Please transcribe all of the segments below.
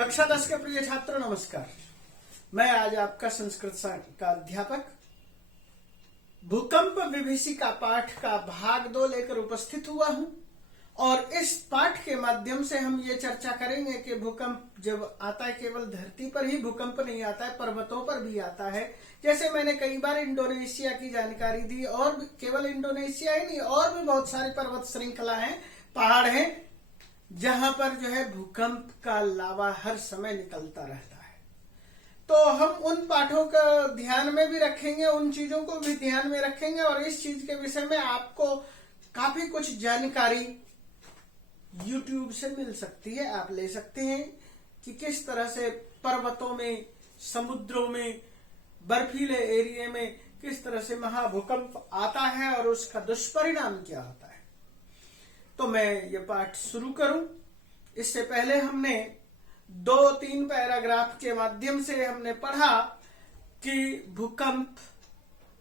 कक्षा 10 के प्रिय छात्रों नमस्कार। मैं आज आपका संस्कृत का अध्यापक भूकंप विभीषिका पाठ का भाग 2 लेकर उपस्थित हुआ हूं और इस पाठ के माध्यम से हम ये चर्चा करेंगे कि भूकंप जब आता है केवल धरती पर ही भूकंप नहीं आता है, पर्वतों पर भी आता है। जैसे मैंने कई बार इंडोनेशिया की जानकारी दी और केवल इंडोनेशिया ही नहीं और भी बहुत सारी पर्वत श्रृंखला हैं, पहाड़ हैं जहां पर जो है भूकंप का लावा हर समय निकलता रहता है। तो हम उन पाठों का ध्यान में भी रखेंगे, उन चीजों को भी ध्यान में रखेंगे और इस चीज के विषय में आपको काफी कुछ जानकारी YouTube से मिल सकती है। आप ले सकते हैं कि किस तरह से पर्वतों में, समुद्रों में, बर्फीले एरिया में किस तरह से महाभूकंप आता है और उसका दुष्परिणाम क्या होता है। तो मैं ये पाठ शुरू करूं इससे पहले हमने 2-3 पैराग्राफ के माध्यम से हमने पढ़ा कि भूकंप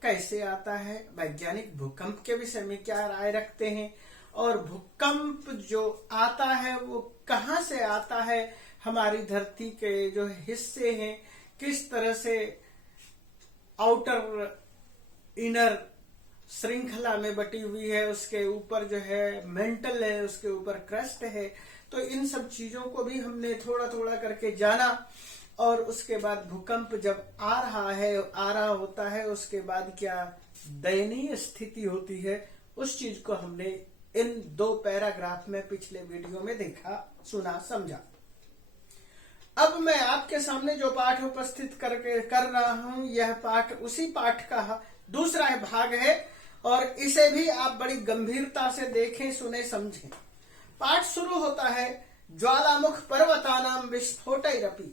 कैसे आता है, वैज्ञानिक भूकंप के विषय में क्या राय रखते हैं और भूकंप जो आता है वो कहां से आता है, हमारी धरती के जो हिस्से हैं किस तरह से आउटर इनर श्रृंखला में बटी हुई है, उसके ऊपर जो है मेंटल है, उसके ऊपर क्रस्ट है। तो इन सब चीजों को भी हमने थोड़ा थोड़ा करके जाना और उसके बाद भूकंप जब आ रहा होता है उसके बाद क्या दयनीय स्थिति होती है, उस चीज को हमने इन 2 पैराग्राफ में पिछले वीडियो में देखा, सुना, समझा। अब मैं आपके सामने जो पाठ उपस्थित कर रहा हूं, यह पाठ उसी पाठ का दूसरा भाग है और इसे भी आप बड़ी गंभीरता से देखें, सुने, समझें। पाठ शुरू होता है ज्वालामुख पर्वतानाम विस्फोटैरपि।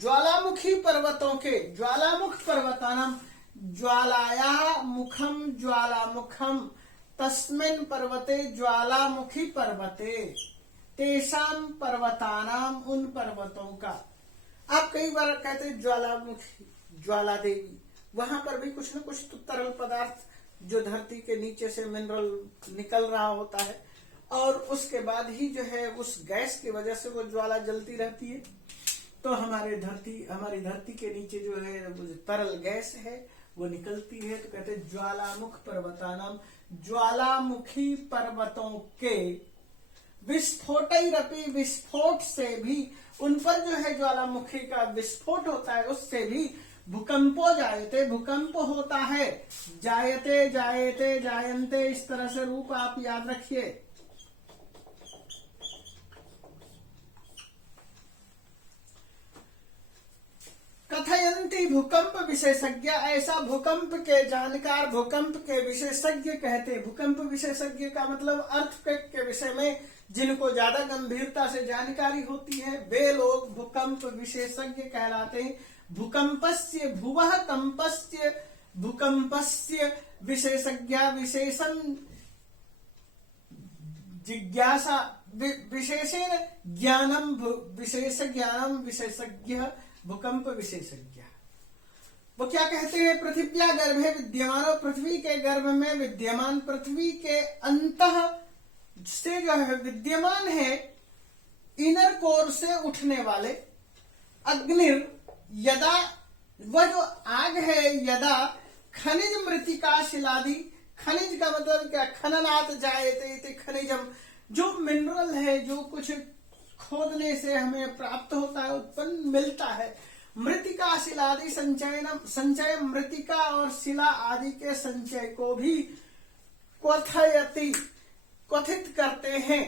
ज्वालामुखी पर्वतों के, ज्वालामुख पर्वतानाम, ज्वालाया मुखम ज्वालामुखम तस्मिन् पर्वते ज्वालामुखी पर्वते तेषाम पर्वतानाम, उन पर्वतों का। आप कई बार कहते हैं ज्वालामुखी, ज्वाला देवी, वहां पर भी कुछ न कुछ तो तरल पदार्थ जो धरती के नीचे से मिनरल निकल रहा होता है और उसके बाद ही जो है उस गैस की वजह से वो ज्वाला जलती रहती है। तो हमारी धरती के नीचे जो है वो जो तरल गैस है वो निकलती है। तो कहते हैं ज्वालामुख पर्वतानाम, ज्वालामुखी पर्वतों के विस्फोटैरपि, विस्फोट से भी, उन पर जो है ज्वालामुखी का विस्फोट होता है उससे भी भूकंपो जायते, भूकंप होता है। जायते जायते जायन्ते, इस तरह से रूप आप याद रखिए। कथयन्ति भूकंप विशेषज्ञ, ऐसा भूकंप के जानकार, भूकंप के विशेषज्ञ कहते। भूकंप विशेषज्ञ का मतलब अर्थक्वेक के विषय में जिनको ज्यादा गंभीरता से जानकारी होती है वे लोग भूकंप विशेषज्ञ कहलाते हैं। भूकंपस्य भुवः कंपस्य भूकंपस्य विशेषज्ञ, विशेषण जिज्ञासा, विशेषण ज्ञानम, विशेष ज्ञानम, विशेषज्ञ भूकंप विशेषज्ञ। वो क्या कहते हैं? पृथ्व्या गर्भे विद्यमान, पृथ्वी के गर्भ में विद्यमान, पृथ्वी के अंतः से जो है विद्यमान है, इनर कोर से उठने वाले, अग्निर यदा, वह जो आग है, यदा खनिज मृतिका शिलादि, खनिज का मतलब क्या, खननात् जायते खनिजम, जो मिनरल है, जो कुछ खोदने से हमें प्राप्त होता है, उत्पन्न मिलता है। मृतिका शिलादि संचय, मृतिका और शिला आदि के संचय को भी क्वथयति, क्वथित करते हैं।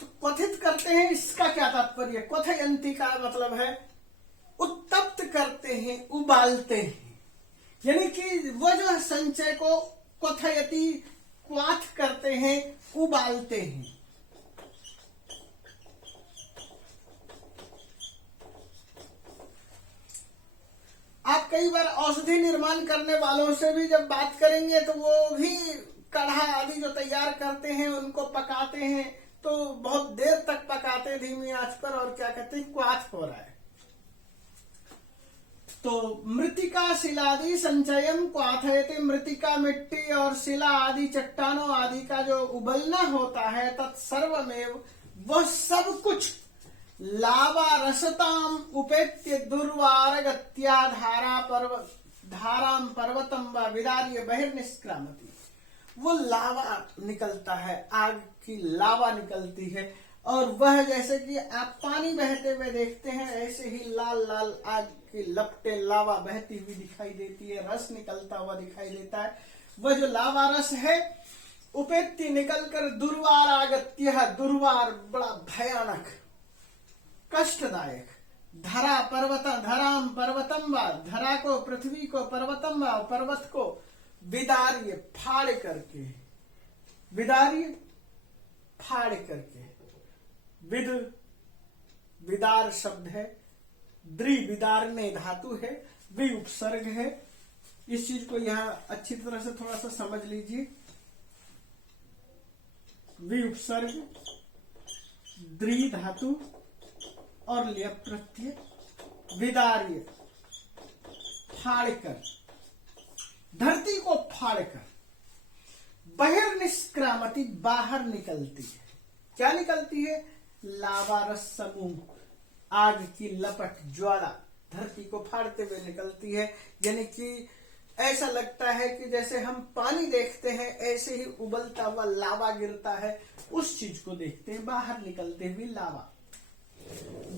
तो क्वथित करते हैं, इसका क्या तात्पर्य? क्वथयन्ति का मतलब है उत्तप्त करते हैं, उबालते हैं, यानी कि वह जो संचय को क्वथयति, क्वाथ करते हैं, उबालते हैं। आप कई बार औषधि निर्माण करने वालों से भी जब बात करेंगे तो वो भी काढ़ा आदि जो तैयार करते हैं उनको पकाते हैं, तो बहुत देर तक पकाते हैं धीमी आंच पर और क्या कहते हैं, क्वाथ हो रहा है। तो मृतिका शिलादि संचयम क्वाथयते, मृतिका मिट्टी और शिला आदि चट्टानों आदि का जो उबलना होता है, तत्सर्वमेव, वह सब कुछ लावा रसताम उपेत्य दुर्वारगत्या धाराम पर्वतम व विदार्य बहिर्निष्क्रामति। वो लावा निकलता है, आग की लावा निकलती है, और वह जैसे कि आप पानी बहते हुए देखते हैं ऐसे ही लाल लाल आग की लपटे लावा बहती हुई दिखाई देती है, रस निकलता हुआ दिखाई देता है। वह जो लावा रस है उपेत्ति निकलकर दुर्वार आगत्य, दुर्वार बड़ा भयानक कष्टदायक, धराम पर्वतम व, धरा को पृथ्वी को, पर्वतम व पर्वत को, विदार्य फाड़ करके, विदार्य फाड़ करके, विदार शब्द है, द्रि विदारने धातु है, वि उपसर्ग है। इस चीज को यहां अच्छी तरह से थोड़ा सा समझ लीजिए। वि उपसर्ग, द्रि धातु और ल्यप प्रत्यय, विदार्य फाड़कर, धरती को फाड़कर, बहिर्निष्क्रामति बाहर निकलती है। क्या निकलती है? लावा रस समूह, आग की लपट ज्वाला धरती को फाड़ते हुए निकलती है। यानी कि ऐसा लगता है कि जैसे हम पानी देखते हैं ऐसे ही उबलता हुआ लावा गिरता है, उस चीज को देखते हैं, बाहर निकलते हुए लावा।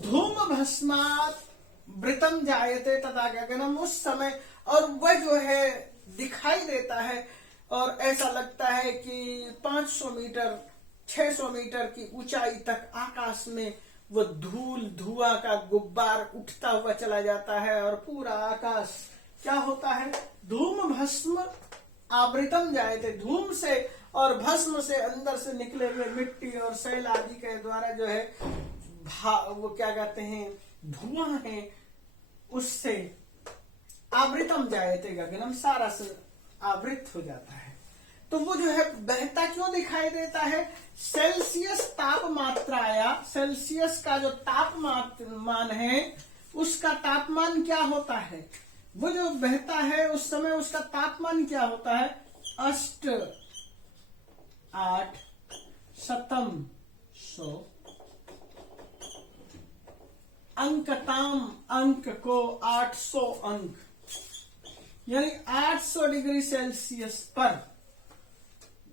धूम भस्मात वृतम जायते तथा गगनम, उस समय, और वह जो है दिखाई देता है और ऐसा लगता है कि 500 मीटर 600 मीटर की ऊंचाई तक आकाश में वो धुआं का गुब्बार उठता हुआ चला जाता है और पूरा आकाश क्या होता है? धूम भस्म आवृतम जायते, धूम से और भस्म से, अंदर से निकले हुए मिट्टी और सैल आदि के द्वारा जो है वो क्या कहते हैं, धुआं है, उससे आवृतम जायते गगनम, सारा से आवृत हो जाता है। तो वो जो है बहता क्यों दिखाई देता है? सेल्सियस तापमात्राया, सेल्सियस का जो तापमान है उसका तापमान क्या होता है? वो जो बहता है उस समय उसका तापमान क्या होता है? 8 शतम 100 अंकताम, अंक को 800 अंक, यानी 800 डिग्री सेल्सियस पर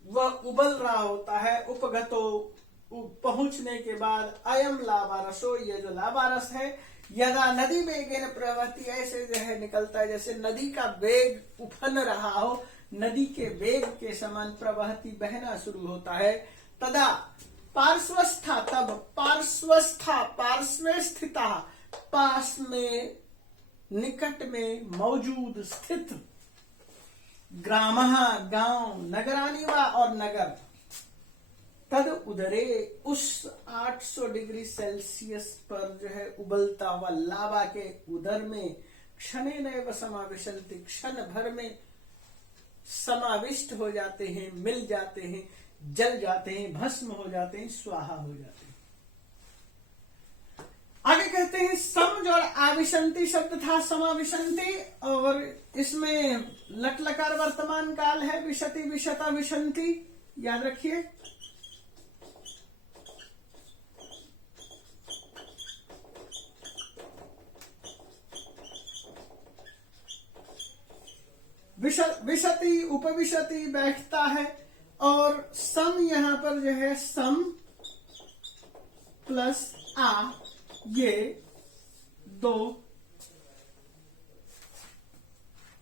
वह उबल रहा होता है। उपगतो, पहुंचने के बाद, अयम लावारसो, ये जो लावारस है, यदा नदी वेगेन प्रवहति, ऐसे जो है निकलता है जैसे नदी का वेग उफन रहा हो, नदी के वेग के समान प्रवहति बहना शुरू होता है। तदा पार्श्वस्था, तब पार्श्वस्था, पार्श्वे स्थिता, पास में, निकट में मौजूद, स्थित, ग्रामः गांव, नगरानि वा और नगर, तद उदरे, उस 800 डिग्री सेल्सियस पर जो है उबलता हुआ लावा के उदर में, क्षणेनैव समाविशन्ति, क्षण भर में समाविष्ट हो जाते हैं, मिल जाते हैं, जल जाते हैं, भस्म हो जाते हैं, स्वाहा हो जाते हैं। आगे कहते हैं सम जो आविशंति शब्द था, समाविशंति, और इसमें लट लकार वर्तमान काल है, विशति विशता विशंति, याद रखिए। विशति उपविशति बैठता है, और सम यहां पर जो है सम प्लस आ, ये दो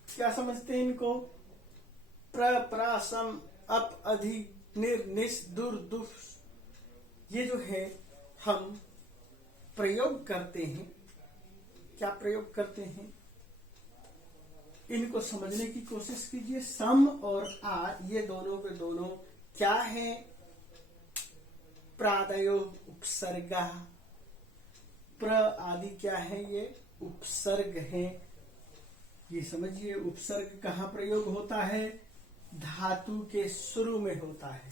क्या समझते हैं इनको? प्र सम, अप, अधि, निर, निस, दुर, दुफ, ये जो है हम प्रयोग करते हैं। क्या प्रयोग करते हैं? इनको समझने की कोशिश कीजिए। सम और आ, ये दोनों के दोनों क्या है? प्रादयो उपसर्गा, प्र आदि क्या है? ये उपसर्ग है। ये समझिए उपसर्ग कहाँ प्रयोग होता है? धातु के शुरू में होता है।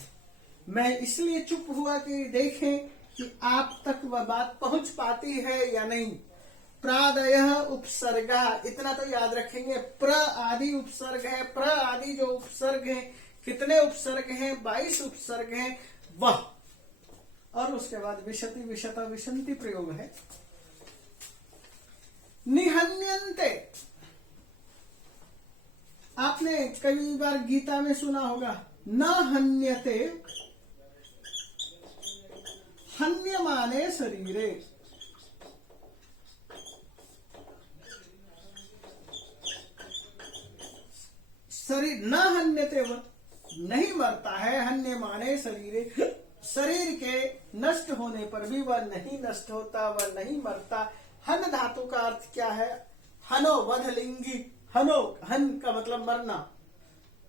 मैं इसलिए चुप हुआ कि देखें कि आप तक वह बात पहुंच पाती है या नहीं। प्रादयः उपसर्गा, इतना तो याद रखेंगे। प्र आदि उपसर्ग है। प्र आदि जो उपसर्ग है, कितने उपसर्ग हैं? 22 उपसर्ग हैं। वह, और उसके बाद विशति विशता विशंति प्रयोग है। निहन्यन्ते, आपने कई बार गीता में सुना होगा, न हन्यते हन्यमाने शरीरे। शरीर न हन्यते, वह नहीं मरता है, हन्यमाने शरीरे, शरीर के नष्ट होने पर भी वह नहीं नष्ट होता, वह नहीं मरता। हन धातु का अर्थ क्या है? हनो वध लिंगी, हनो, हन का मतलब मरना,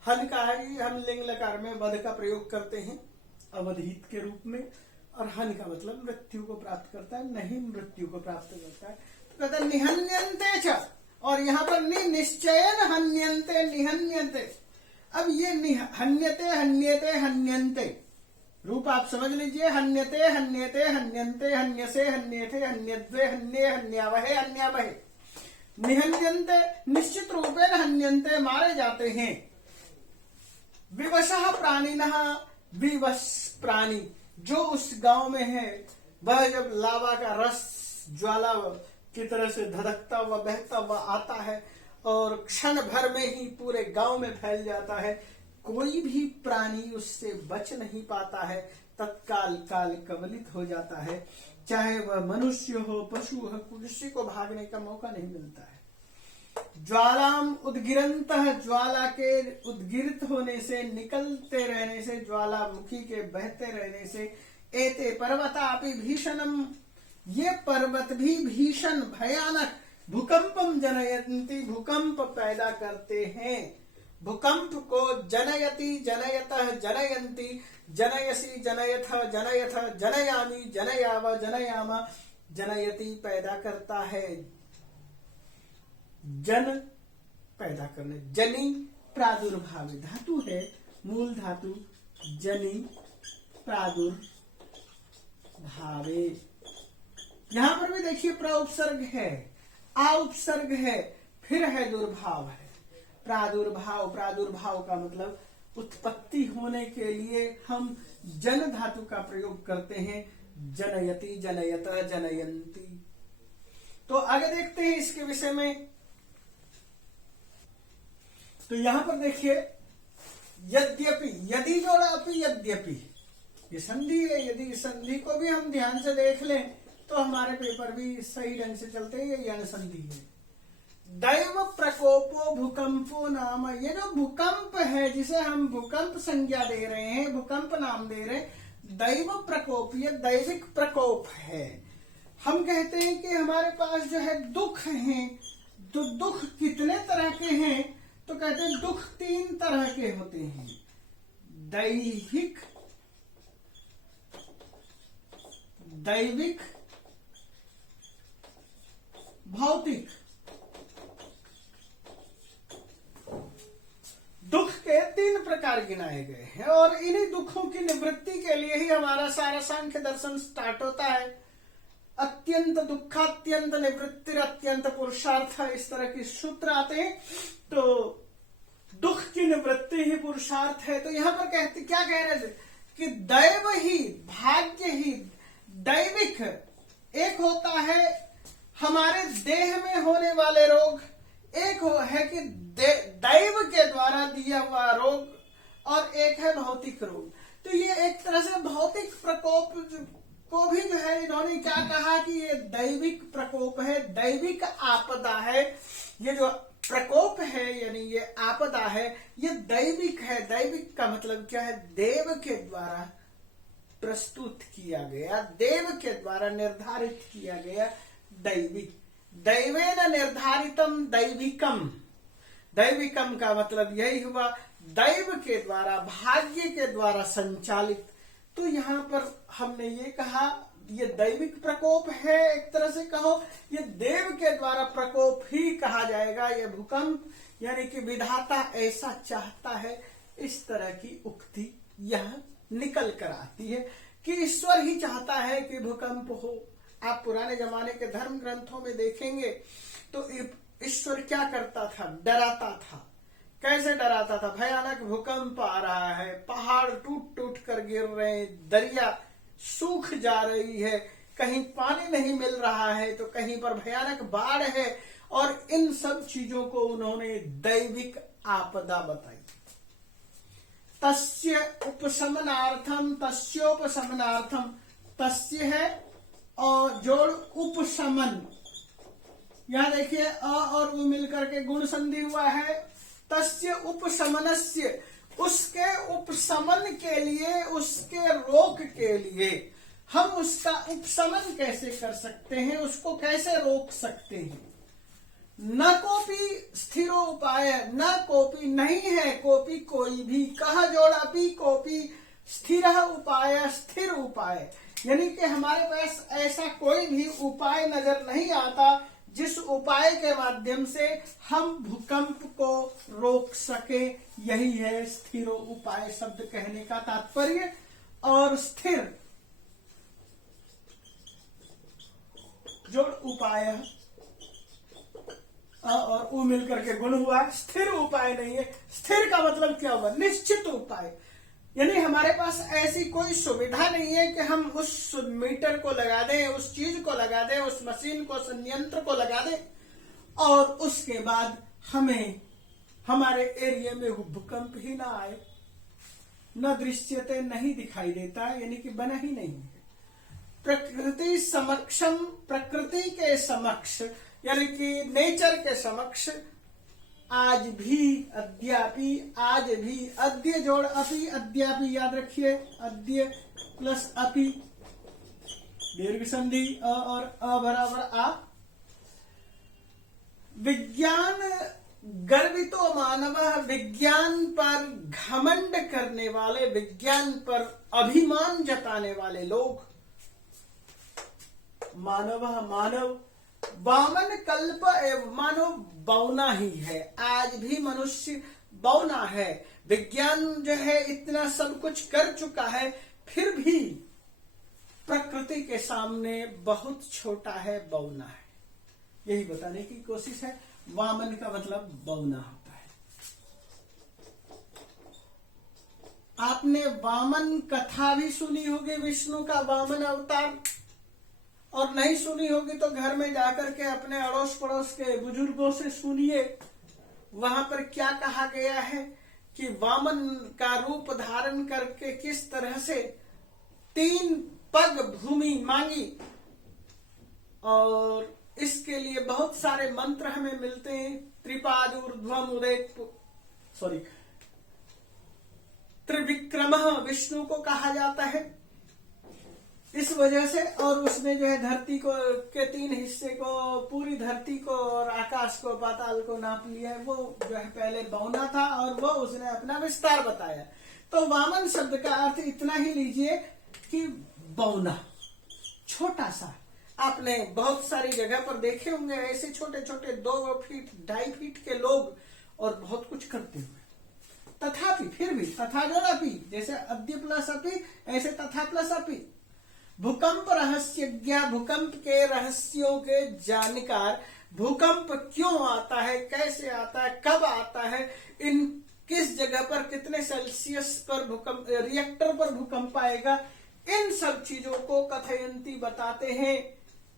हन का है कि हम लिंग लकार में वध का प्रयोग करते हैं अवधित के रूप में, और हन का मतलब मृत्यु को प्राप्त करता है, नहीं मृत्यु को प्राप्त करता है। तो कहता है निहन्यन्ते च, और यहाँ पर निश्चयन हन्यन्ते निहन्यन्ते। अब ये हन्यते हन्यते हन्यन्ते रूप आप समझ लीजिए। हन्यते हन्यते हन्यन्ते, हन्यसे हन्यते, हन्यद्वे हन्ये, हन्यावहे हन्यावहे। निहन्यन्ते, निश्चित रूपेण हन्यन्ते, मारे जाते हैं। विवशः प्राणिनः, विवश प्राणी जो उस गांव में है, वह जब लावा का रस ज्वाला की तरह से धधकता हुआ बहता हुआ आता है और क्षण भर में ही पूरे गांव में फैल जाता है, कोई भी प्राणी उससे बच नहीं पाता है, तत्काल काल कवलित हो जाता है। चाहे वह मनुष्य हो, पशु हो, किसी को भागने का मौका नहीं मिलता है। ज्वालाम उद्गिरंतः, ज्वाला के उद्गिरित होने से, निकलते रहने से, ज्वालामुखी के बहते रहने से, एते पर्वतापि भीषणम, ये पर्वत भी भीषण भयानक, भूकंपम जनयन्ति, भूकंप पैदा करते हैं। भूकंप को जनयति, जनयतः, जनयन्ति, जनयसी, जनयथ, जनयथ, जनयामि, जनयाव, जनयाम, जनयति पैदा करता है। जन पैदा करने, जनी प्रादुर्भावी धातु है, मूल धातु जनी प्रादुर्भावे। यहां पर भी देखिए प्र उपसर्ग है, आ उपसर्ग है, फिर है दुर्भाव है। प्रादुर्भाव, प्रादुर्भाव का मतलब उत्पत्ति होने के लिए हम जन धातु का प्रयोग करते हैं। जनयति, जनयत, जनयंती। तो आगे देखते हैं इसके विषय में। तो यहां पर देखिए यद्यपि, यदि जोड़ा अपि, यद्यपि ये संधि है। यदि संधि को भी हम ध्यान से देख लें तो हमारे पेपर भी सही ढंग से चलते हैं। ये संधि है। दैव प्रकोपो भूकंपो नाम, ये जो भूकंप है जिसे हम भूकंप संज्ञा दे रहे हैं, भूकंप नाम दे रहे हैं, दैव प्रकोप, ये दैविक प्रकोप है। हम कहते हैं कि हमारे पास जो है दुख हैं, तो दुख कितने तरह के हैं? तो कहते हैं दुख 3 तरह के होते हैं, दैहिक, दैविक, भौतिक। दुख के 3 प्रकार गिनाए गए हैं और इन्हीं दुखों की निवृत्ति के लिए ही हमारा सारा सांख्य दर्शन स्टार्ट होता है। अत्यंत दुखात्यंत निवृत्ति, अत्यंत पुरुषार्थ, इस तरह के सूत्र आते हैं। तो दुख की निवृत्ति ही पुरुषार्थ है। तो यहां पर कहते क्या कह रहे थे कि दैव ही, भाग्य ही, दैविक एक होता है हमारे देह में होने वाले रोग, एक है कि दैव के द्वारा दिया हुआ रोग, और एक है भौतिक रोग। तो ये एक तरह से भौतिक प्रकोप को भी जो है इन्होंने क्या कहा कि ये दैविक प्रकोप है, दैविक आपदा है। ये जो प्रकोप है यानी ये आपदा है, ये दैविक है। दैविक का मतलब क्या है? देव के द्वारा प्रस्तुत किया गया, देव के द्वारा निर्धारित किया गया दैविक। दैवेन निर्धारितम दैविकम, दैविकम का मतलब यही हुआ दैव के द्वारा, भाग्य के द्वारा संचालित। तो यहाँ पर हमने ये कहा ये दैविक प्रकोप है, एक तरह से कहो ये देव के द्वारा प्रकोप ही कहा जाएगा। ये भूकंप यानी कि विधाता ऐसा चाहता है, इस तरह की उक्ति यह निकल कर आती है कि ईश्वर ही चाहता है कि भूकंप हो। आप पुराने जमाने के धर्म ग्रंथों में देखेंगे तो ईश्वर क्या करता था? डराता था। कैसे डराता था? भयानक भूकंप आ रहा है, पहाड़ टूट टूट कर गिर रहे हैं, दरिया सूख जा रही है, कहीं पानी नहीं मिल रहा है, तो कहीं पर भयानक बाढ़ है, और इन सब चीजों को उन्होंने दैविक आपदा बताई। तस्य उपशमनार्थम, तस्योपशमनार्थम, तस्य है और जोड़ उपशमन, यहां देखिए अ और उ मिलकर के गुण संधि हुआ है। तस्य उपशमनस्य, उसके उपशमन के लिए, उसके रोक के लिए। हम उसका उपशमन कैसे कर सकते हैं, उसको कैसे रोक सकते हैं? न कोपी स्थिरो उपाय, न कोपी नहीं है, कोपी कोई भी, कहा जोड़ अपी कोपी स्थिर उपाय, स्थिर उपाय, यानी कि हमारे पास ऐसा कोई भी उपाय नजर नहीं आता जिस उपाय के माध्यम से हम भूकंप को रोक सके। यही है स्थिर उपाय शब्द कहने का तात्पर्य। और स्थिर जोड़ उपाय, और उ मिलकर के गुण हुआ। स्थिर उपाय नहीं है, स्थिर का मतलब क्या हुआ? निश्चित उपाय, यानी हमारे पास ऐसी कोई सुविधा नहीं है कि हम उस मीटर को लगा दें, उस चीज को लगा दें, उस मशीन को, संयंत्र को लगा दें, और उसके बाद हमें हमारे एरिया में भूकंप ही ना आए। न दृश्यते, नहीं दिखाई देता, यानी कि बना ही नहीं है। प्रकृति समक्षम, प्रकृति के समक्ष, यानी कि नेचर के समक्ष आज भी, अद्यापि, आज भी, अद्य जोड़ अपि, अद्यापि याद रखिए, अद्य प्लस अपि, दीर्घ संधि अ और अ बराबर आ। विज्ञान गर्वितो मानव, विज्ञान पर घमंड करने वाले, विज्ञान पर अभिमान जताने वाले लोग। मानव, मानव, वामन कल्प एवं, मानव बौना ही है, आज भी मनुष्य बौना है। विज्ञान जो है इतना सब कुछ कर चुका है, फिर भी प्रकृति के सामने बहुत छोटा है, बौना है। यही बताने की कोशिश है। वामन का मतलब बौना होता है। आपने वामन कथा भी सुनी होगी, विष्णु का वामन अवतार, और नहीं सुनी होगी तो घर में जाकर के अपने अड़ोस पड़ोस के बुजुर्गों से सुनिए। वहां पर क्या कहा गया है कि वामन का रूप धारण करके किस तरह से 3 पग भूमि मांगी, और इसके लिए बहुत सारे मंत्र हमें मिलते हैं। त्रिपाद ऊर्ध्वम उदय, सॉरी, त्रिविक्रमः विष्णु को कहा जाता है इस वजह से। और उसने जो है धरती को के 3 हिस्से को, पूरी धरती को और आकाश को, पाताल को नाप लिया है। वो जो है पहले बौना था और वो उसने अपना विस्तार बताया। तो वामन शब्द का अर्थ इतना ही लीजिए कि बौना, छोटा सा। आपने बहुत सारी जगह पर देखे होंगे ऐसे छोटे छोटे 2 फीट 2.5 फीट के लोग, और बहुत कुछ करते हुए। तथापि, फिर भी, तथा जोड़ अपि, जैसे अद्य प्लस अपि, ऐसे तथा प्लस अपि। भूकंप रहस्यज्ञ, भूकंप के रहस्यों के जानकार। भूकंप क्यों आता है, कैसे आता है, कब आता है, इन किस जगह पर कितने सेल्सियस पर भूकंप, रिएक्टर पर भूकंप आएगा, इन सब चीजों को कथयंती बताते हैं।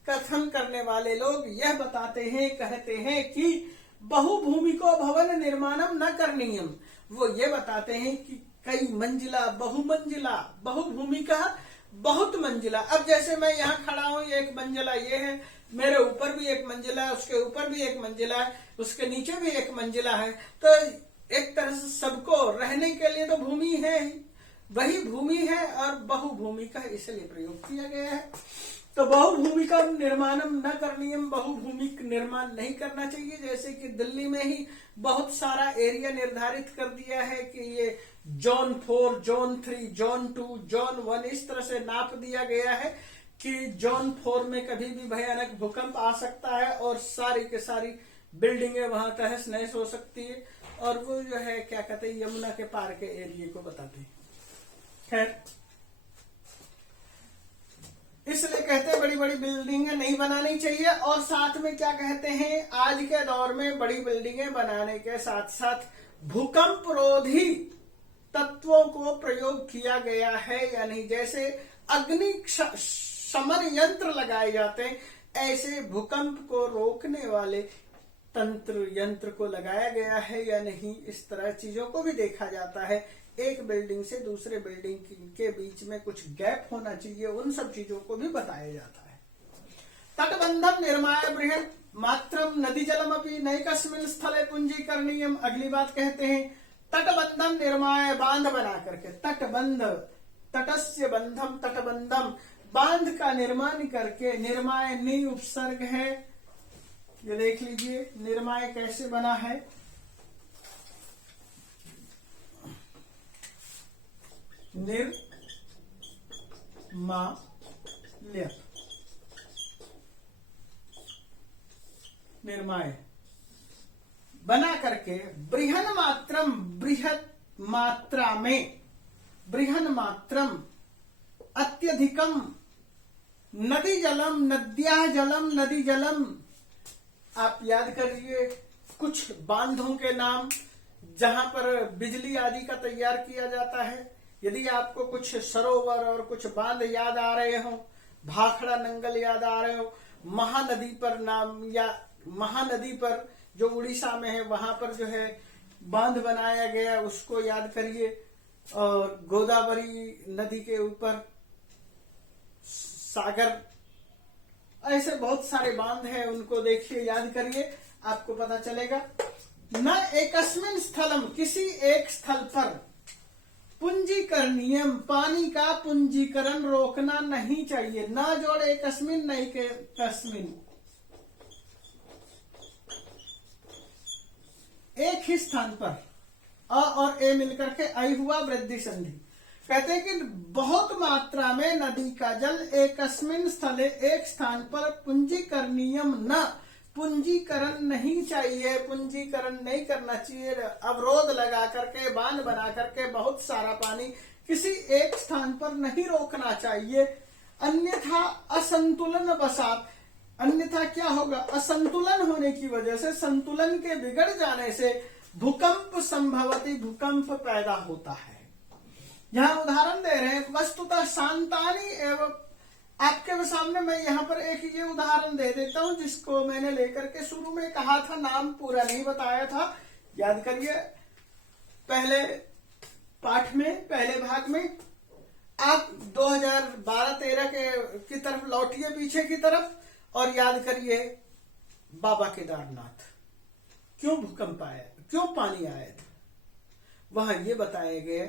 कथन करने वाले लोग यह बताते हैं, कहते हैं कि बहुभूमिको भवन निर्माणम न करणीयम। वो ये बताते हैं कि कई मंजिला, बहुमंजिला, बहुभूमि का बहुत मंजिला। अब जैसे मैं यहाँ खड़ा हूँ, ये 1 मंजिला ये है, मेरे ऊपर भी 1 मंजिला है, उसके ऊपर भी 1 मंजिला है, उसके नीचे भी 1 मंजिला है। तो एक तरह से सबको रहने के लिए तो भूमि है ही, वही भूमि है, और बहुभूमि का इसलिए प्रयोग किया गया है। तो बहुभूमि का निर्माणम न करणीयम, बहुभूमि निर्माण नहीं करना चाहिए। जैसे कि दिल्ली में ही बहुत सारा एरिया निर्धारित कर दिया है कि ये जोन 4, जोन 3, जोन 2, जोन 1, इस तरह से नाप दिया गया है कि जोन 4 में कभी भी भयानक भूकंप आ सकता है, और सारी के सारी बिल्डिंगें वहां तहस नहस हो सकती है। और वो जो है क्या कहते हैं, यमुना के पार के एरिया को बताते हैं। खैर, इसलिए कहते हैं बड़ी बड़ी बिल्डिंगें नहीं बनानी चाहिए। और साथ में क्या कहते हैं, आज के दौर में बड़ी बिल्डिंगें बनाने के साथ साथ भूकंप रोधी तत्वों को प्रयोग किया गया है या नहीं। जैसे अग्नि शमन यंत्र लगाए जाते हैं, ऐसे भूकंप को रोकने वाले तंत्र यंत्र को लगाया गया है या नहीं, इस तरह चीजों को भी देखा जाता है। एक बिल्डिंग से दूसरे बिल्डिंग के बीच में कुछ गैप होना चाहिए, उन सब चीजों को भी बताया जाता है। तटबंधम निर्माय बृहत् मात्रम नदी जलमपि नैकस्मिन् स्थले पुंजीकरणीयम। अगली बात कहते हैं तटबंधम निर्माय, बांध बना करके, तटबंध, तटस्य बंधम, तटबंधम, बांध का निर्माण करके, निर्माय नी उपसर्ग है, ये देख लीजिए निर्माय कैसे बना है। निर्माल्य, निर्माय बना करके, बृहन मात्रम, बृहत मात्रा में, बृहन मात्रम, अत्यधिकम, नदी जलम, नद्या जलम, नदी जलम। आप याद करिए कुछ बांधों के नाम जहां पर बिजली आदि का तैयार किया जाता है। यदि आपको कुछ सरोवर और कुछ बांध याद आ रहे हो, भाखड़ा नंगल याद आ रहे हो, महानदी पर नाम, या महानदी पर जो उड़ीसा में है वहां पर जो है बांध बनाया गया, उसको याद करिए। और गोदावरी नदी के ऊपर सागर, ऐसे बहुत सारे बांध हैं, उनको देखिए, याद करिए, आपको पता चलेगा। न एकस्मिन स्थलम, किसी एक स्थल पर, पुंजीकरणीयम, पानी का पुंजीकरण रोकना नहीं चाहिए। न जोड़ एकस्मिन, नहीं के कस्मिन, एक ही स्थान पर, अ और ए मिलकर के आई हुआ वृद्धि संधि। कहते हैं कि बहुत मात्रा में नदी का जल एकस्मिन स्थले, एक स्थान पर, पुंजीकरणीयम न, पुंजीकरण नहीं चाहिए, पुंजीकरण नहीं करना चाहिए। अवरोध लगा करके, बांध बना करके बहुत सारा पानी किसी एक स्थान पर नहीं रोकना चाहिए, अन्यथा असंतुलन बसात। अन्यथा क्या होगा? असंतुलन होने की वजह से, संतुलन के बिगड़ जाने से भूकंप संभवती, भूकंप पैदा होता है। यहां उदाहरण दे रहे हैं, वस्तुतः शांतानी एवं, आपके सामने मैं यहाँ पर एक ये उदाहरण दे देता हूं जिसको मैंने लेकर के शुरू में कहा था, नाम पूरा नहीं बताया था, याद करिए। पहले पाठ में, पहले भाग में आप 2012-13 की तरफ लौटिए, पीछे की तरफ, और याद करिए बाबा केदारनाथ क्यों भूकंप आया, क्यों पानी आया था। वहां ये बताया गया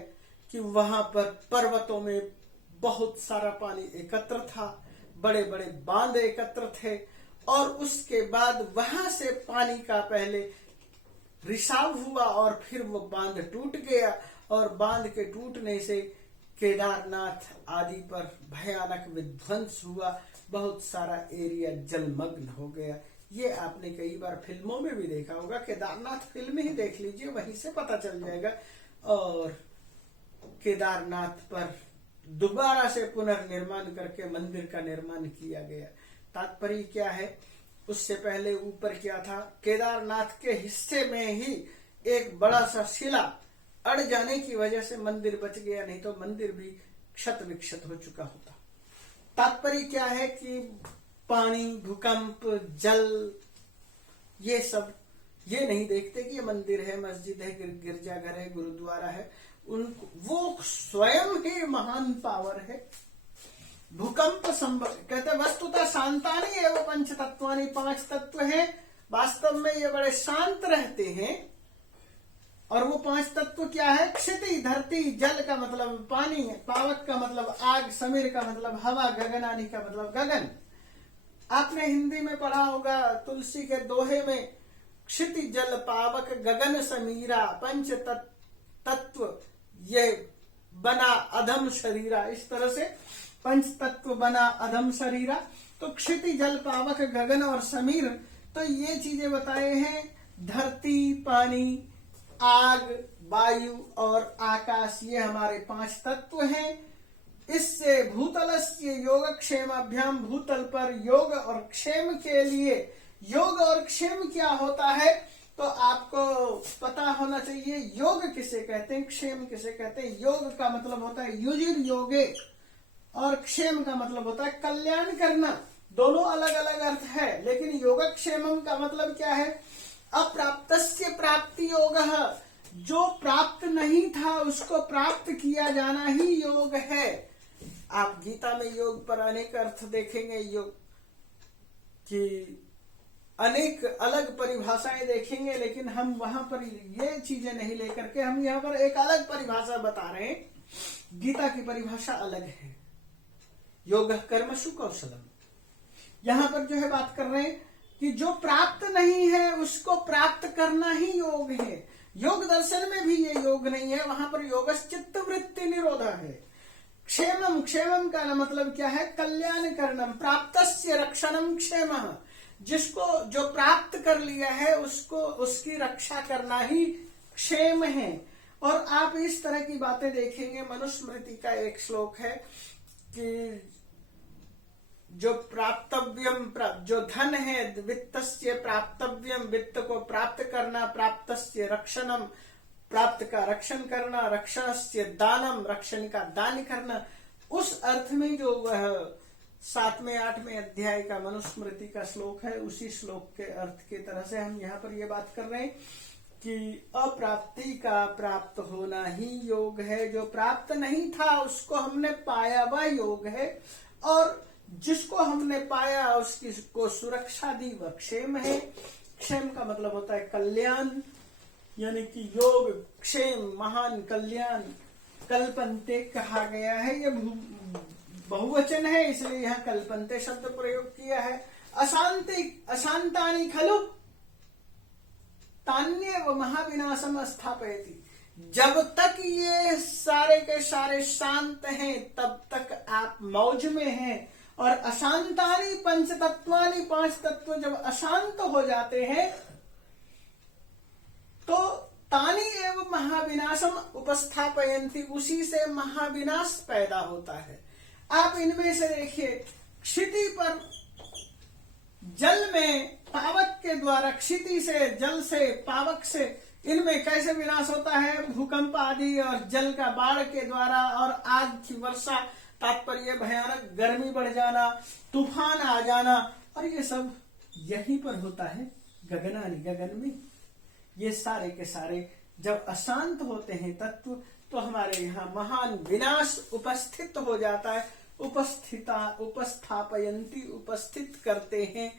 कि वहां पर पर्वतों में बहुत सारा पानी एकत्र था, बड़े बड़े बांध एकत्र थे, और उसके बाद वहां से पानी का पहले रिसाव हुआ और फिर वो बांध टूट गया, और बांध के टूटने से केदारनाथ आदि पर भयानक विध्वंस हुआ, बहुत सारा एरिया जलमग्न हो गया। ये आपने कई बार फिल्मों में भी देखा होगा, केदारनाथ फिल्म ही देख लीजिए, वहीं से पता चल जाएगा। और केदारनाथ पर दोबारा से पुनर्निर्माण करके मंदिर का निर्माण किया गया। तात्पर्य क्या है? उससे पहले ऊपर क्या था? केदारनाथ के हिस्से में ही एक बड़ा सा शिला अड़ जाने की वजह से मंदिर बच गया, नहीं तो मंदिर भी क्षत विक्षत हो चुका होता। तात्पर्य क्या है कि पानी, भूकंप, जल, ये सब ये नहीं देखते कि ये मंदिर है, मस्जिद है, गिरजाघर है, गुरुद्वारा है, वो स्वयं ही महान पावर है। भूकंप संभव, कहते वस्तुतः शांतानी एवं पंच तत्वानी, 5 तत्व हैं, वास्तव में ये बड़े शांत रहते हैं। और वो 5 तत्व क्या है? क्षिति, धरती, जल का मतलब पानी है, पावक का मतलब आग, समीर का मतलब हवा, गगनानी का मतलब गगन। आपने हिंदी में पढ़ा होगा तुलसी के दोहे में, क्षिति जल पावक गगन समीरा, पंच तत्व ये बना अधम शरीरा। इस तरह से पंच तत्व बना अधम शरीरा। तो क्षिति जल पावक गगन और समीर, तो ये चीजें बताए हैं, धरती, पानी, आग, वायु और आकाश, ये हमारे 5 तत्व हैं। इससे भूतलस्य योगक्षेमाभ्याम, भूतल पर योग और क्षेम के लिए, योग और क्षेम क्या होता है तो आपको पता होना चाहिए। योग किसे कहते हैं, क्षेम किसे कहते हैं? योग का मतलब होता है युजिर योगे, और क्षेम का मतलब होता है कल्याण करना। दोनों अलग अलग अर्थ है, लेकिन योगक्षेमम का मतलब क्या है? अप्राप्तस्य प्राप्ति योगः, जो प्राप्त नहीं था उसको प्राप्त किया जाना ही योग है। आप गीता में योग पर अनेक अर्थ देखेंगे, योग की अनेक अलग परिभाषाएं देखेंगे, लेकिन हम वहां पर ये चीजें नहीं लेकर के हम यहाँ पर एक अलग परिभाषा बता रहे हैं। गीता की परिभाषा अलग है, योग कर्मसु कौशलम। यहां पर जो है बात कर रहे हैं कि जो प्राप्त नहीं है उसको प्राप्त करना ही योग है। योग दर्शन में भी ये योग नहीं है, वहां पर योगश्चित्त वृत्ति निरोधा है। क्षेमम, क्षेमम का मतलब क्या है? कल्याण करणम, प्राप्तस्य रक्षणम क्षेमः, जिसको जो प्राप्त कर लिया है उसको उसकी रक्षा करना ही क्षेम है। और आप इस तरह की बातें देखेंगे, मनुस्मृति का एक श्लोक है कि जो प्राप्तव्यम, जो धन है, वित्तस्य प्राप्तव्यम, वित्त को प्राप्त करना, प्राप्तस्य रक्षणम, प्राप्त का रक्षण करना, रक्षणस्य दानम, रक्षण का दान करना। उस अर्थ में जो वह 7वें 8वें अध्याय का मनुस्मृति का श्लोक है, उसी श्लोक के अर्थ की तरह से हम यहाँ पर ये बात कर रहे हैं कि अप्राप्ति का प्राप्त होना ही योग है। जो प्राप्त नहीं था उसको हमने पाया वह योग है, और जिसको हमने पाया उसकी को सुरक्षा दी वह क्षेम है। क्षेम का मतलब होता है कल्याण, यानी कि योग क्षेम महान कल्याण कल्पन्ते कहा गया है। ये बहुवचन है, इसलिए यहाँ कल्पन्ते शब्द प्रयोग किया है। अशांतानि खलु तान्येव महाविनाशम स्थापयति। जब तक ये सारे के सारे शांत हैं तब तक आप मौज में हैं, और अशांतानि पंच तत्वानि, 5 तत्व जब अशांत हो जाते हैं तो तानि एव महाविनाशम उपस्थापयन्ति, उसी से महाविनाश पैदा होता है। आप इनमें से देखिए, क्षिति पर जल में पावक के द्वारा, क्षिति से, जल से, पावक से, इनमें कैसे विनाश होता है? भूकंप आदि और जल का बाढ़ के द्वारा, और आग की वर्षा, तात्पर्य भयानक गर्मी बढ़ जाना, तूफान आ जाना, और ये सब यहीं पर होता है गगनानि, गगन में। ये सारे के सारे जब अशांत होते हैं तत्व, तो हमारे यहाँ महान विनाश उपस्थित हो जाता है। उपस्थापयन्ति, उपस्थित करते हैं।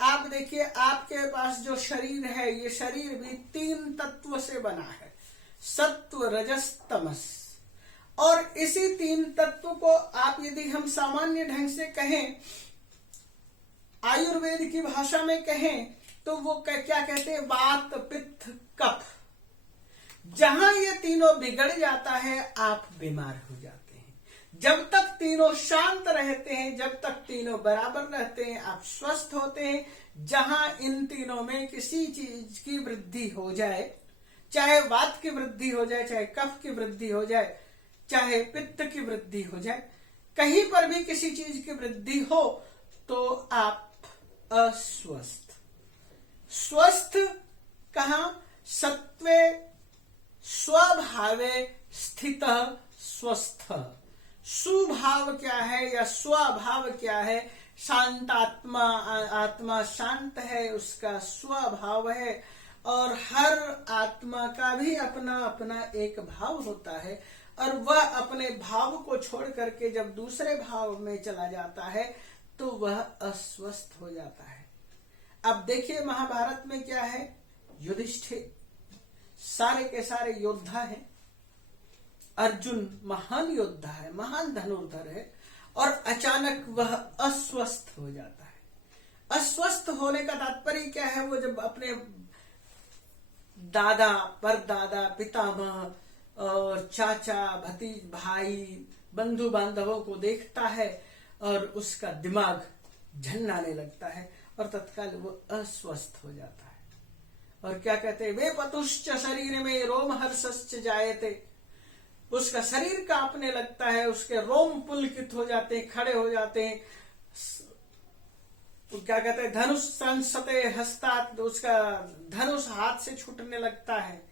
आप देखिए, आपके पास जो शरीर है, ये शरीर भी 3 तत्व से बना है, सत्व, रजस, तमस। और इसी 3 तत्व को आप यदि हम सामान्य ढंग से कहें, आयुर्वेद की भाषा में कहें, तो वो क्या कहते हैं? वात, पित्त, कफ। जहां ये तीनों बिगड़ जाता है आप बीमार हो जाते हैं। जब तक तीनों शांत रहते हैं, जब तक तीनों बराबर रहते हैं, आप स्वस्थ होते हैं। जहां इन तीनों में किसी चीज की वृद्धि हो जाए, चाहे वात की वृद्धि हो जाए, चाहे कफ की वृद्धि हो जाए, चाहे पित्त की वृद्धि हो जाए, कहीं पर भी किसी चीज की वृद्धि हो तो आप अस्वस्थ। स्वस्थ कहां? सत्वे स्वभावे स्थित स्वस्थ। सुभाव क्या है या स्वभाव क्या है? शांतात्मा, आत्मा शांत है, उसका स्वभाव है। और हर आत्मा का भी अपना अपना एक भाव होता है, और वह अपने भाव को छोड़ करके जब दूसरे भाव में चला जाता है तो वह अस्वस्थ हो जाता है। अब देखिए, महाभारत में क्या है? युधिष्ठिर सारे के सारे योद्धा हैं, अर्जुन महान योद्धा है, महान धनुर्धर है, और अचानक वह अस्वस्थ हो जाता है। अस्वस्थ होने का तात्पर्य क्या है? वो जब अपने दादा, परदादा, पितामह और चाचा, भतीज, भाई, बंधु बांधवों को देखता है और उसका दिमाग झन्नाने लगता है, और तत्काल वो अस्वस्थ हो जाता है। और क्या कहते हैं? वे पतुश्च शरीर में रोमहर्षश्च जायते। उसका शरीर कांपने लगता है, उसके रोम पुलकित हो जाते हैं, खड़े हो जाते हैं। क्या कहते हैं? धनुष संसते हस्तात्, उसका धनुष हाथ से छूटने लगता है।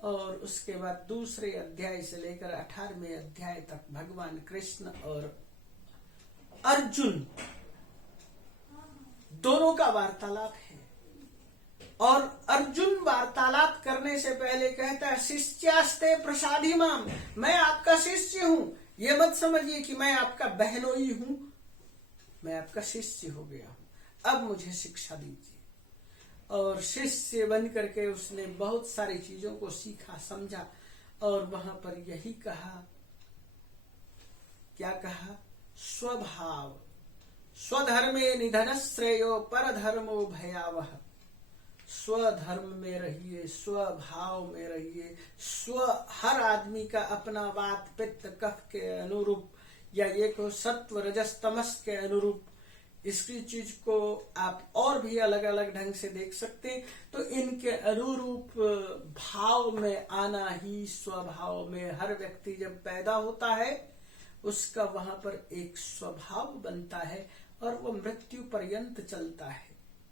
और उसके बाद दूसरे अध्याय से लेकर 18वें अध्याय तक भगवान कृष्ण और अर्जुन दोनों का वार्तालाप है। और अर्जुन वार्तालाप करने से पहले कहता है शिष्यास्ते प्रसादी माम, मैं आपका शिष्य हूं। ये मत समझिए कि मैं आपका बहनोई हूं, मैं आपका शिष्य हो गया हूं, अब मुझे शिक्षा दीजिए। और शिष्य बन करके उसने बहुत सारी चीजों को सीखा, समझा, और वहां पर यही कहा, क्या कहा? स्वभाव स्वधर्मे निधन श्रेयो परधर्मो भयावह। स्वधर्म में रहिए, स्वभाव में रहिए, हर आदमी का अपना वात पित्त कफ के अनुरूप, या ये को सत्व रजस तमस के अनुरूप, इसकी चीज को आप और भी अलग अलग ढंग से देख सकते हैं। तो इनके अनुरूप भाव में आना ही स्वभाव में, हर व्यक्ति जब पैदा होता है उसका वहां पर एक स्वभाव बनता है और वो मृत्यु पर्यंत चलता है।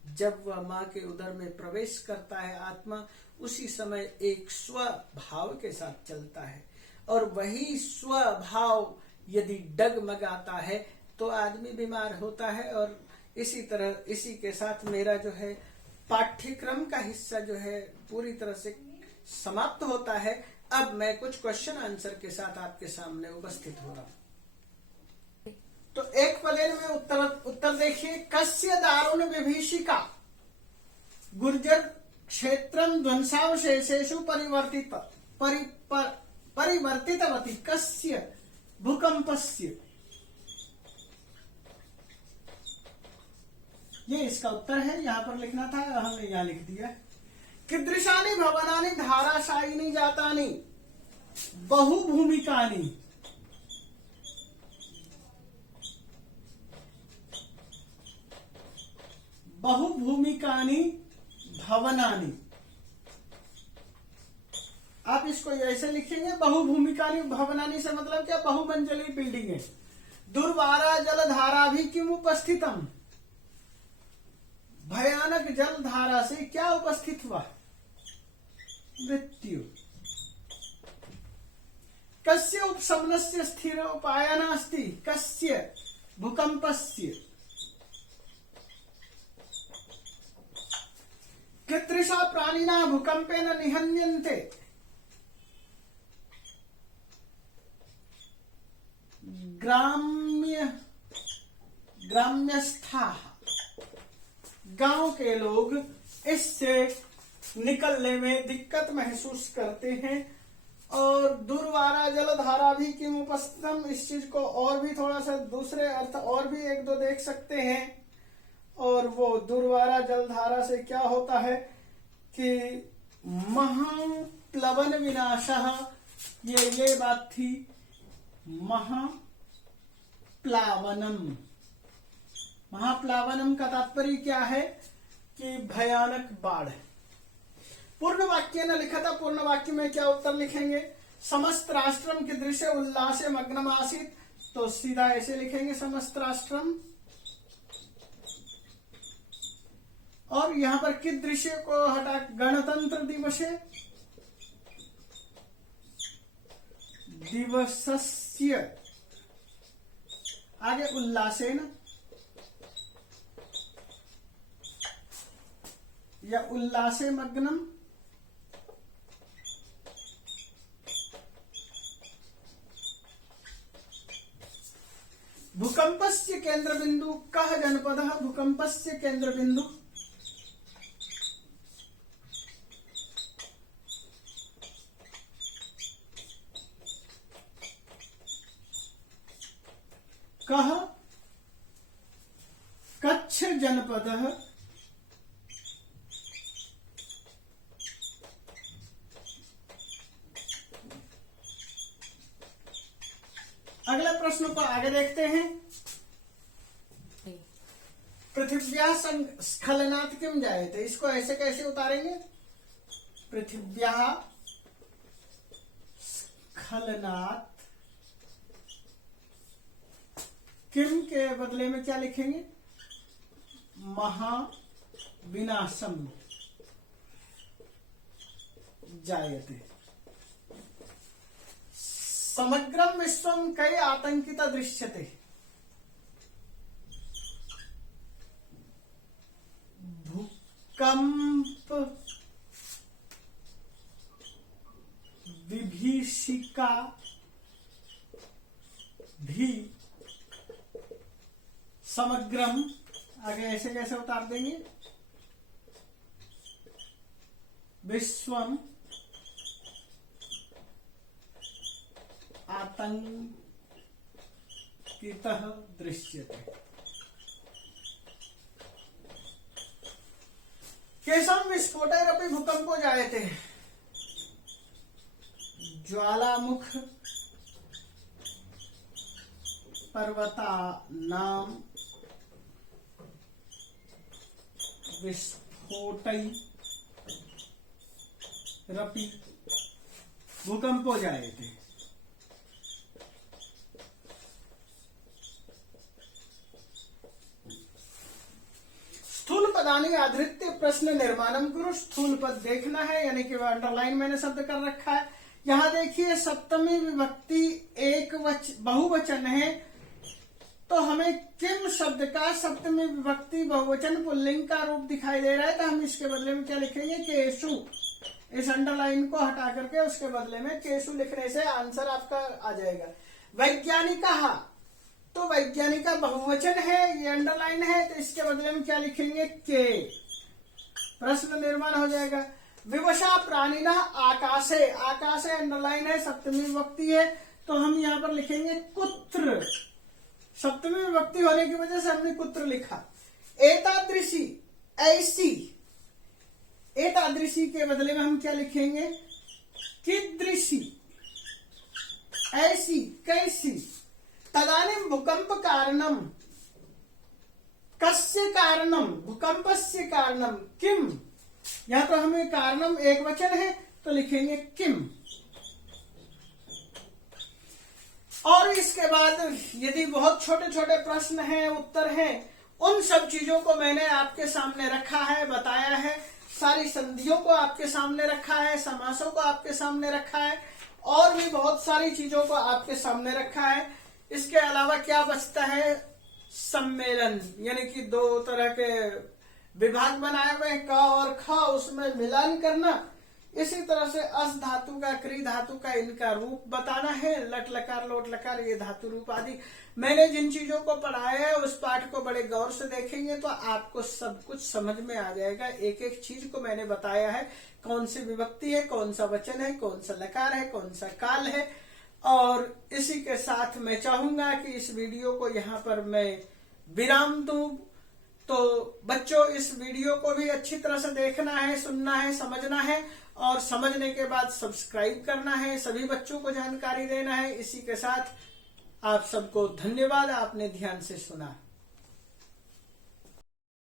जब वह माँ के उदर में प्रवेश करता है आत्मा, उसी समय एक स्वभाव के साथ चलता है। और वही स्वभाव यदि डगमगाता है तो आदमी बीमार होता है। और इसी तरह इसी के साथ मेरा जो है पाठ्यक्रम का हिस्सा जो है पूरी तरह से समाप्त होता है। अब मैं कुछ क्वेश्चन आंसर के साथ आपके सामने उपस्थित हो रहा हूं। तो एक पलेल में उत्तर देखिए। कस्य दारुण विभीषिका गुर्जर क्षेत्रं ध्वंसावशेषेषु परिवर्तितवती कस्य भूकंपस्य। ये इसका उत्तर है, यहां पर लिखना था, हमने यहां लिख दिया। कीदृशानि भवनानि धाराशायिनी जातानि बहुभूमिकानि। बहुभूमिकानि भवनानि। आप इसको ऐसे लिखेंगे, बहुभूमिकानि भवनानि से मतलब क्या? बहुमंजिली बिल्डिंग है। दुर्वारा जलधारा भी किम उपस्थितम, भयानक जल धारा से क्या उपस्थित हुआ? मृत्यु। कस्य उपशमनस्य स्थिर उपाय नास्ति, कस्य भूकंपस्य। कीदृशा प्राणिना भूकंपेन निहन्यन्ते, ग्राम्यस्थाः। गांव के लोग इससे निकलने में दिक्कत महसूस करते हैं। और दुर्वारा जलधारा भी किम उपस्थितम, इस चीज को और भी थोड़ा सा दूसरे अर्थ और भी एक दो देख सकते हैं। और वो दुर्वारा जलधारा से क्या होता है कि महाप्लवन विनाशः, ये बात थी। महाप्लावनम, महाप्लावनम का तात्पर्य क्या है कि भयानक बाढ़। पूर्ण वाक्य ने लिखा था, पूर्ण वाक्य में क्या उत्तर लिखेंगे? समस्त राष्ट्रम कीदृशे उल्लासे मग्नम आसीत्, तो सीधा ऐसे लिखेंगे समस्त राष्ट्रम। और यहां पर कीदृशे को हटा गणतंत्र दिवसे, दिवसस्य आगे उल्लासेन या उल्लासे मग्नम। भूकंपस्य केंद्र बिंदु कः जनपदः, भूकंपस्य केंद्र बिंदु। कः कच्छ जनपदः। अगले प्रश्न को आगे देखते हैं। पृथिव्याः स्खलनात् किम जायते, इसको ऐसे कैसे उतारेंगे? पृथिव्याः स्खलनात् किम के बदले में क्या लिखेंगे? महाविनाशम जायते। समग्रम विश्वम कई आतंकिता दृश्यते। कंप, विभीषिका भी, समग्रम, आगे ऐसे कैसे उतार देंगे, विश्वम आतंकितः दृश्यते। केशव विस्फोटैरपि भूकंपो जायते, ज्वालामुख पर्वतानां विस्फोटैरपि भूकंपो जायते। स्थूल पदानी आधृत्य प्रश्न निर्माणम करो। स्थूल पद देखना है, यानी कि अंडरलाइन मैंने शब्द कर रखा है। यहां देखिए सप्तमी विभक्ति बहुवचन है, तो हमें किम शब्द का सप्तमी विभक्ति बहुवचन पुल्लिंग का रूप दिखाई दे रहा है, तो हम इसके बदले में क्या लिखेंगे, केशु। इस अंडरलाइन को हटा करके उसके बदले में केशु लिखने से आंसर आपका आ जाएगा। वैज्ञानिका, तो वैज्ञानिका बहुवचन है, ये अंडरलाइन है, तो इसके बदले में क्या लिखेंगे, के। प्रश्न निर्माण हो जाएगा। विवशा प्राणिना आकाशे, आकाशे अंडरलाइन है, सप्तमी विभक्ति है, तो हम यहाँ पर लिखेंगे कुत्र। सप्तमी विभक्ति होने की वजह से हमने कुत्र लिखा। एतादृशी, ऐसी, एतादृशी के बदले में हम क्या लिखेंगे, कीदृशी, ऐसी, कैसी। तदानीं भूकंप कारणम, कस्य कारणम, भूकंपस्य कारणम, किम। यहां तो हमें कारणम एक वचन है, तो लिखेंगे किम। और इसके बाद यदि बहुत छोटे छोटे प्रश्न हैं, उत्तर हैं, उन सब चीजों को मैंने आपके सामने रखा है, बताया है। सारी संधियों को आपके सामने रखा है, समासों को आपके सामने रखा है, और भी बहुत सारी चीजों को आपके सामने रखा है। इसके अलावा क्या बचता है, सम्मेलन, यानी कि दो तरह के विभाग बनाए हुए हैं, क और ख, उसमें मिलान करना। इसी तरह से अस धातु का, क्री धातु का इनका रूप बताना है, लट लकार लोट लकार ये धातु रूप आदि। मैंने जिन चीजों को पढ़ाया है उस पाठ को बड़े गौर से देखेंगे तो आपको सब कुछ समझ में आ जाएगा। एक एक चीज को मैंने बताया है, कौन सी विभक्ति है, कौन सा वचन है, कौन सा लकार है, कौन सा काल है। और इसी के साथ मैं चाहूंगा कि इस वीडियो को यहाँ पर मैं विराम दूं। तो बच्चों, इस वीडियो को भी अच्छी तरह से देखना है, सुनना है, समझना है, और समझने के बाद सब्सक्राइब करना है, सभी बच्चों को जानकारी देना है। इसी के साथ आप सबको धन्यवाद, आपने ध्यान से सुना।